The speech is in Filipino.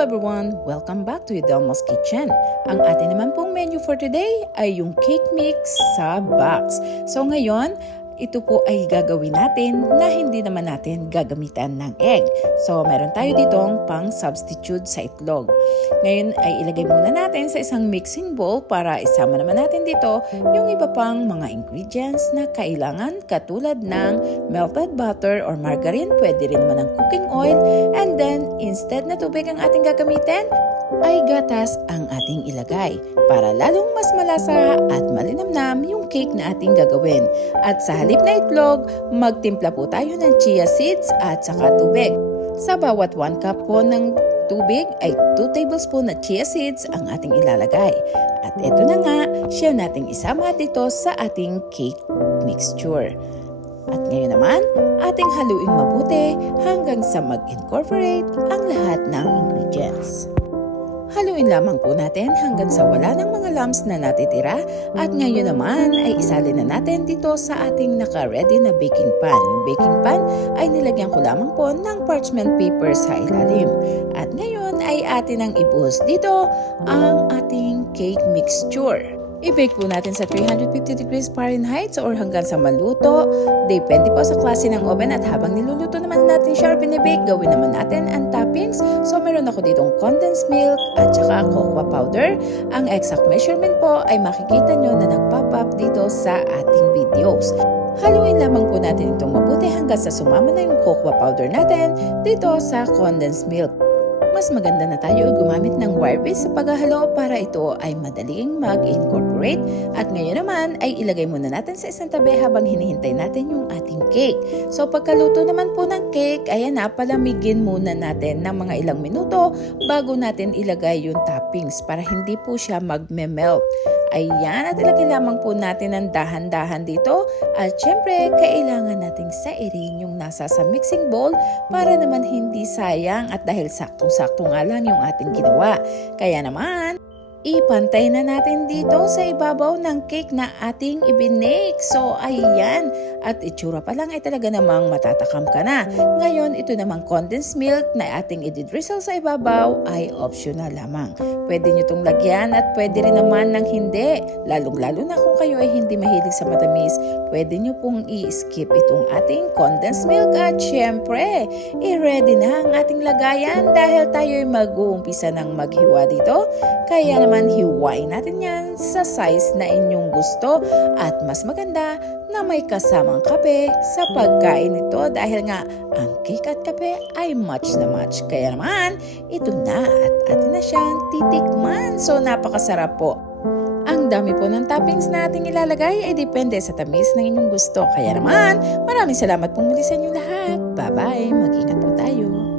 everyone! Welcome back to Idelma's Kitchen. Ang atin naman pong menu for today ay yung cake mix sa box. So ngayon, ito po ay gagawin natin na hindi naman natin gagamitan ng egg. So meron tayo ditong pang substitute sa itlog. Ngayon ay ilagay muna natin sa isang mixing bowl para isama naman natin dito yung iba pang mga ingredients na kailangan katulad ng melted butter or margarine, pwede rin naman ng cooking oil, and then instead na tubig ang ating gagamitin, ay gatas ang ating ilagay para lalong mas malasa at malinamnam yung cake na ating gagawin. At sa na itlog, magtimpla po tayo ng chia seeds at saka tubig. Sa bawat 1 cup po ng tubig ay 2 tablespoon na chia seeds ang ating ilalagay. At ito na nga, siya nating isama dito sa ating cake mixture. At ngayon naman, ating haluing mabuti hanggang sa mag-incorporate ang lahat ng ingredients. Haluin lamang po natin hanggang sa wala ng mga lumps na natitira at ngayon naman ay isalin na natin dito sa ating naka-ready na baking pan. Yung baking pan ay nilagyan ko lamang po ng parchment paper sa ilalim. At ngayon ay atin ang ibuhos dito ang ating cake mixture. I-bake po natin sa 350 degrees Fahrenheit or hanggang sa maluto. Depende po sa klase ng oven at habang niluluto naman natin siya or binibake, gawin naman natin ang toppings. So meron ako ditong condensed milk at saka cocoa powder. Ang exact measurement po ay makikita nyo na nagpop up dito sa ating videos. Haluin lamang po natin itong mabuti hanggang sa sumama na yung cocoa powder natin dito sa condensed milk mas maganda na tayo gumamit ng wire base sa paghahalo para ito ay madaling mag-incorporate. At ngayon naman ay ilagay muna natin sa isang tabi habang hinihintay natin yung ating cake. So pagkaluto naman po ng cake, ayan na, palamigin muna natin ng mga ilang minuto bago natin ilagay yung toppings para hindi po siya magme-melt. Ayan, at ilagay lamang po natin ng dahan-dahan dito. At syempre, kailangan nating sairin yung nasa sa mixing bowl para naman hindi sayang at dahil saktong-sakto nga lang yung ating ginawa. Kaya naman, ipantay na natin dito sa ibabaw ng cake na ating ibinake. So, ayan. At itsura pa lang ay talaga namang matatakam ka na. Ngayon, ito namang condensed milk na ating i-drizzle sa ibabaw ay optional lamang. Pwede nyo itong lagyan at pwede rin naman ng hindi. Lalong-lalo na kung kayo ay hindi mahilig sa matamis, pwede nyo pong i-skip itong ating condensed milk at syempre, i-ready na ang ating lagayan dahil tayo ay mag-uumpisa ng maghiwa dito. Kaya naman hiwain natin yan sa size na inyong gusto at mas maganda na may kasamang kape sa pagkain nito dahil nga ang cake at kape ay match na match. Kaya naman, ito na at atin na siyang titikman. So napakasarap po. Ang dami po ng toppings na ating ilalagay ay depende sa tamis ng inyong gusto. Kaya naman, maraming salamat po muli sa inyong lahat. Bye-bye! Mag-ingat po tayo!